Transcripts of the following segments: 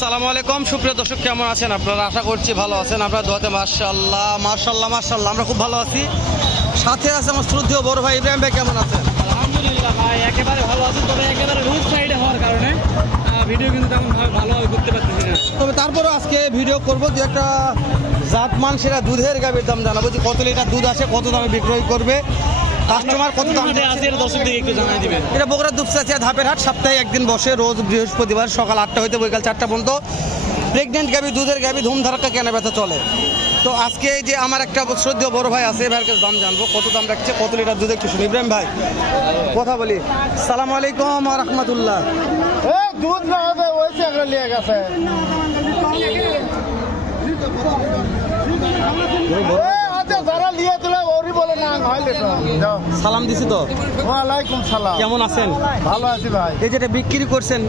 আসসালামু আলাইকুম সুপ্রিয় দর্শক, কেমন আছেন আপনারা? আশা করছি ভালো আছেন। আপনারা দোয়াতে মাশাআল্লাহ মাশাআল্লাহ মাশাআল্লাহ আমরা খুব ভালো আছি। সাথে আছে আমার শ্রদ্ধেয় বড় ভাই ইব্রাহিম ভাই। কেমন আছেন? আলহামদুলিল্লাহ ভাই, একেবারে ভালো আছি। তবে একেবারে রোড সাইডে হওয়ার কারণে ভিডিও কিন্তু তেমন ভালোভাবে করতে পারতেছি না। তবে তারপরে আজকে ভিডিও করব যে একটা জাতমান সেরা দুধের গাভীর দাম জানাবো, যে কত লিটার দুধ আসে, কত দামে বিক্রয় করবে, কাস্টমার কত দাম আছে এটা দর্শক দিকে একটু জানাই দিবেন। এটা বগুড়া দুপচাচিয়া ধাপের হাট, সপ্তাহে একদিন বসে, রোজ বৃহস্পতিবার সকাল 8টা হইতে বৈকাল 4টা পর্যন্ত। প্রেগনেন্ট গাভী, দুধের গাভী ধুমধারাক্কা কেনা বেচা চলে। তো আজকে এই যে আমার একটা শ্রদ্ধেয় বড় ভাই আছে, ভাইয়ের কাছে দাম জানবো, কত দাম রাখছে, কত লিটার দুধ একটু শুনি। ইব্রাহিম ভাই কথা বলি। সালাম আলাইকুম ওয়া রাহমাতুল্লাহ। দুধ না হবে ওই চেকরা লিয়ে গেছে। যারা লিয়ে দিলে ওরই বলে না হইলে তো যাও। সালাম দিছি তো। ওয়ালাইকুম সালাম। কেমন আছেন? ভালো আছি ভাই। এই যেটা বিক্রি করছেন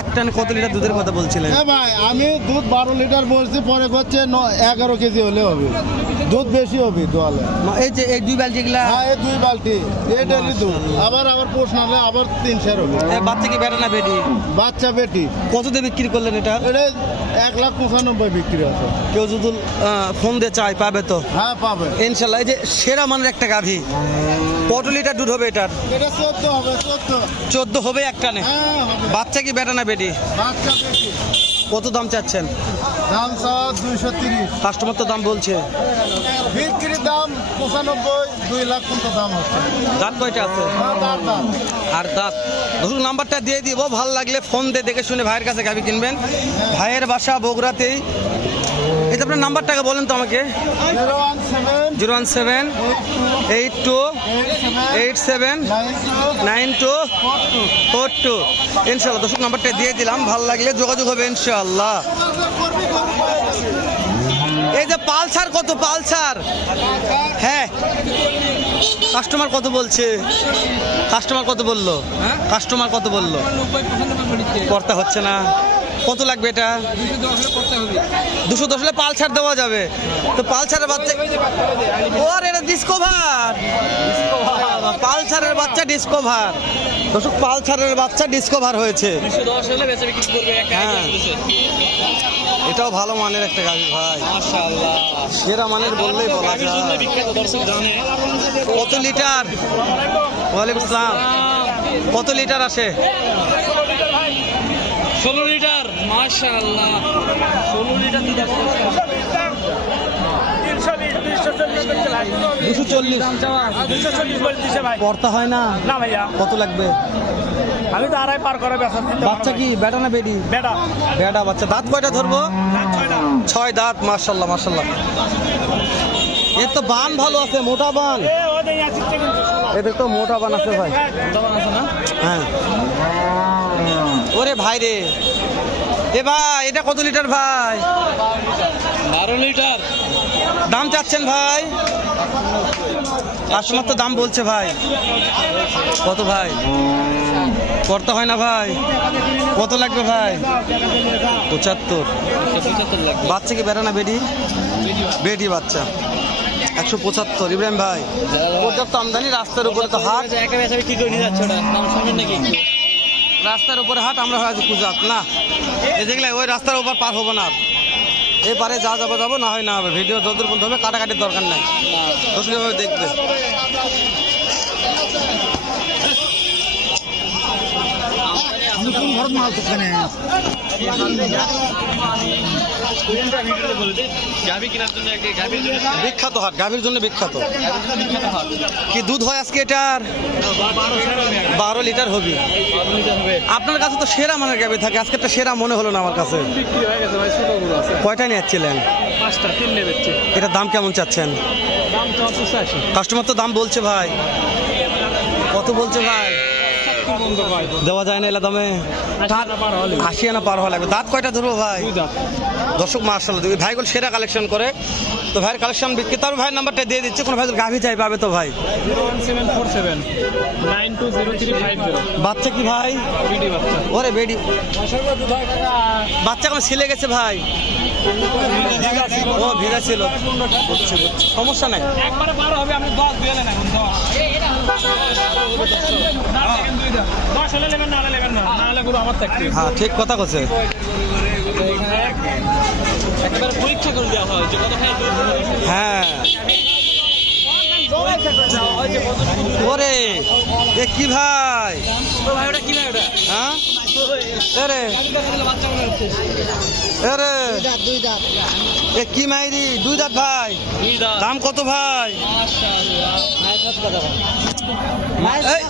এক টান কত লিটার দুধের কথা বলছিলেন? হ্যাঁ ভাই, আমি দুধ 12 লিটার বলছি, পরে করছে 11 কেজি হলে হবে। দুধ বেশি হবে দোয়ালে। এই যে এই দুই বালতি গুলা, হ্যাঁ এই 2 বালতি এটারই দুধ। আবার পোষ নালে আবার 300 হবে। বাচ্চা কি বেটা না বেটি? বাচ্চা বেটি। কত দিয়ে বিক্রি করলেন এটা? এটা 1,95,000 বিক্রি আছে। কেউ যদি ফোন দিয়ে চায় পাবে তো? হ্যাঁ পাবে ইনশাল্লাহ। এই যে সেরা মানের একটা গাভী, কত লিটার দুধ হবে এটার? এটা 14 হবে। 14 হবে এক টানে। হ্যাঁ হবে। বাচ্চা কি বেটা না বেটি? বাচ্চা বেটি। কত দাম চাচ্ছেন? দাম 230। কাস্টমার তো দাম বলছে। বিক্রির দাম 95, 2 লাখ পর্যন্ত দাম হচ্ছে। দাঁত কয়টা আছে? দাম আর দাঁত ধরুন নাম্বারটা দিয়ে দিব, ভালো লাগলে ফোন দিয়ে দেখে শুনে ভাইয়ের কাছে গাভী কিনবেন। ভাইয়ের বাসা বগুড়াতেই। এই যে আপনার নাম্বারটাকে বলেন তো আমাকে। 017 82 87 92 42। ইনশাল্লাহ দর্শক নাম্বারটা দিয়ে দিলাম, ভালো লাগলে যোগাযোগ হবে ইনশাল্লাহ। এই যে পালসার কত? পালসার হ্যাঁ, কাস্টমার কত বলছে? কাস্টমার কত বললো? কাস্টমার কত বললো? করতে হচ্ছে না। কত লাগবে এটা? 210 হলে পালসার দেওয়া যাবে। তো পালসারের বাচ্চা, ওর এটা ডিসকভার, পালসারের বাচ্চা ডিসকভার। দর্শক পালসারের বাচ্চা ডিসকভার হয়েছে। 210 হলে বেচা বিক্রি করবে একটা হ্যাঁ, এটাও ভালো মানের একটা গাভী ভাই, মাশাআল্লাহ। সেরা মানের বললেই বলা গাভীর জন্য যায়। বিখ্যাত, দর্শক জানে। কত লিটার? ওয়ালাইকুম আসসালাম। কত লিটার আসে? 16 লিটার। মাশাআল্লাহ, 16 লিটার দুধ আসে। 240 দাম চাওয়া 240 বলতেছে ভাই। পড়তা হয় না? না ভাইয়া, কত লাগবে? আমি তো আড়াই পার করে বেচা। বাচ্চা কি বেটা না বেটি? বেটা। বেটা বাচ্চা। দাঁত কয়টা ধরবো? 6 দাঁত। মাশাআল্লাহ মাশাআল্লাহ। এর তো বান ভালো আছে, মোটা বান। এদের তো মোটা বান আছে ভাই। দাম আছে না? হ্যাঁ। ওরে ভাই রে, এ ভাই এটা কত লিটার ভাই? 12 লিটার। দাম চাচ্ছেন ভাই? কাস্টমার তো দাম বলছে ভাই। কত ভাই? করতে হয় না ভাই? কত লাগবে ভাই? 75। 75 লাগবে। বাচ্চা কি বেটা না বেটি? বেটি বাচ্চা। 175। ইব্রাহিম ভাই পর্যাপ্ত আমদানি, রাস্তার উপরে তো হাট। একা বেচা বিক্রি করে নিয়ে যাচ্ছে ওটা। দাম শুনবেন নাকি? রাস্তার উপরে হাট, আমরা হয়তো কুজাত না। এই দেখলে ওই রাস্তার উপর পার হবো না। এই পারে যা যাবো যাবো, না হয় না হবে। ভিডিও যতদূর পর্যন্ত হবে, কাটাকাটির দরকার নাই। দর্শকভাবে দেখবে। বিখ্যাত হাট, গাভীর জন্য বিখ্যাত। কি দুধ হয় আজকে এটার? 12 লিটার হবে। আপনার কাছে তো সেরা মানের গাভী থাকে, আজকে একটা সেরা মনে হলো না আমার কাছে। কয়টা নিয়ে যাচ্ছিলেন? 5টা, 3 নেবে। এটার দাম কেমন চাচ্ছেন? দাম 85। কাস্টমার তো দাম বলছে ভাই। কত বলছে ভাই? দেওয়া যায় না এলা দামে? 80 আনা পার হওয়া লাগবে। দাঁত কয়টা ধরবো ভাই? দর্শক মাশাআল্লাহ, ভাইগুলো সেরা কালেকশন করে। তো ভাইয়ের কালেকশন বিক্রি, তার ভাইয়ের নাম্বারটা দিয়ে দিচ্ছে, কোনো ভাই গাভী চাই পাবে তো ভাই? 01747 920350। বাচ্চা কি ভাই? বিডি বাচ্চা। ওরে বেডি বাচ্চা কোনো ছিলে গেছে ভাই? ও ভিড়া ছিল। সমস্যা নাই। একবারে 12 হবে, আপনি 10 দিয়ে নেন এখন। 10 হলে নেবেন, না হলে নেবেন না, না হলে পুরো আমার থাকবে। হ্যাঁ ঠিক কথা কছে। বাচ্চা করে দেওয়া হয় যে কত খায় হ্যাঁ ওরে এ কি ভাই ভাই ওটা কি ভাই ওটা হ্যাঁ এরে বাচ্চা মনে হচ্ছে এরে এ কি মাইরি দুই দাঁত ভাই দাম কত ভাই এই,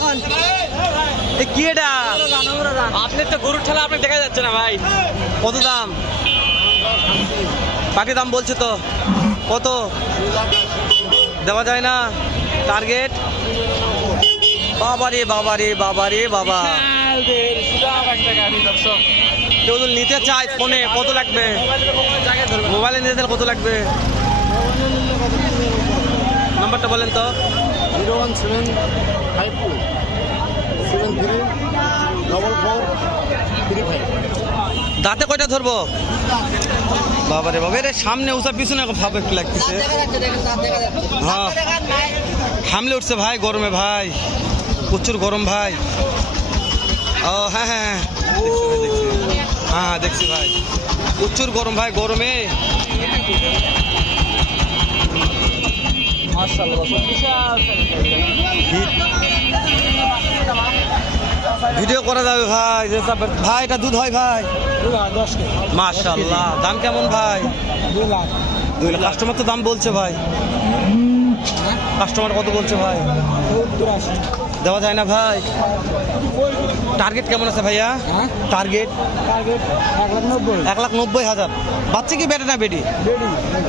এ কি এটা আপনার তো গরুর ঠেলা আপনি দেখা যাচ্ছে না ভাই কত দাম পাটি দাম বলছে তো কত দেওয়া যায় না টার্গেট বাবা রে বাবা রে বাবা রে বাবা কেউ যদি নিতে চায় ফোনে কত লাগবে মোবাইলে নিতে চাইলে কত লাগবে নাম্বারটা বলেন তো 01752434435 দাঁতে কয়টা ধরবো বাবা রে বাবা রে সামনে উঁচা পিছনে ভাব একটু লাগতেছে হ্যাঁ হামলে উঠছে ভাই গরমে ভাই প্রচুর গরম ভাই ও হ্যাঁ হ্যাঁ হ্যাঁ দেখছি ভাই প্রচুর গরম ভাই গরমে ভিডিও করা যাবে ভাই ভাই এটা দুধ হয় ভাই মাশাআল্লাহ দাম কেমন ভাই 2 লাখ কাস্টমার তো দাম বলছে ভাই কাস্টমার কত বলছে ভাই দেওয়া যায় না ভাই টার্গেট কেমন আছে ভাইয়া টার্গেট 1,90,000 বাচ্চা কি বেটে না বেডি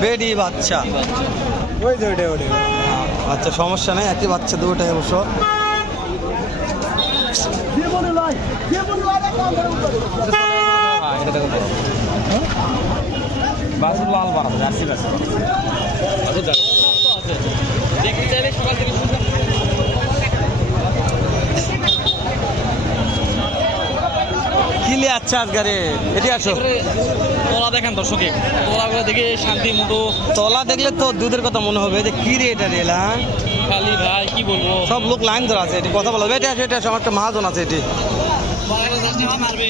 বেডি বাচ্চা আচ্ছা সমস্যা নেই একই বাচ্চা দুটোই অবশ্য লাল বাড়াবো জার্সি আছে দেখতে চাইলে সকাল থেকে কিলে আচ্ছা আজগারে এটি আসো তোলা দেখেন দর্শকে তোলাগুলো দেখে শান্তি মতো তলা দেখলে তো দুধের কথা মনে হবে যে কি রে এটা রেল হ্যাঁ খালি ভাই কি বলবো সব লোক লাইন ধরে আছে এটি কথা বলো এটা আছে এটা আছে, আমার একটা মহাজন আছে এটি মারবে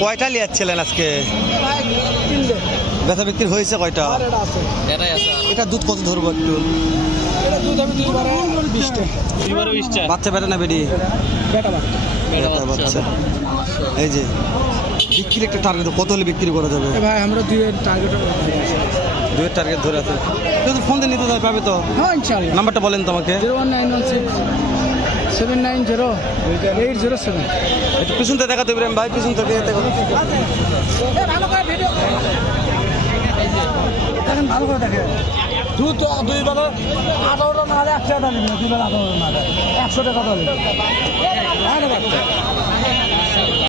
কয়টা লিয়াচ্ছিলেন আজকে ব্যথা বিক্রি হয়েছে কয়টা এটাই আছে এটা দুধ কত ধরবো একটু দুইবারও ইচ্ছা বাচ্চা বেটা না বেডি বেটা বাচ্চা এই যে বিক্রি একটা টার্গেট কত হলে বিক্রি করা যাবে ভাই আমরা দুইয়ের টার্গেট দুয়ের টার্গেট ধরে আছে যদি ফোন দিয়ে নিতে পাবে তো হ্যাঁ ইনশাআল্লাহ নাম্বারটা বলেন তো আমাকে 01916 790 807 একটু পিছন থেকে দেখাতে ইব্রাহিম ভাই পিছন থেকে দেখো ভালো করে ভিডিও দেখেন ভালো করে দেখেন দুধ তো দুই বেলা 18টা না হলে 100 টাকা নেবে দুই বেলা 18টা না হলে 100 টাকা দাও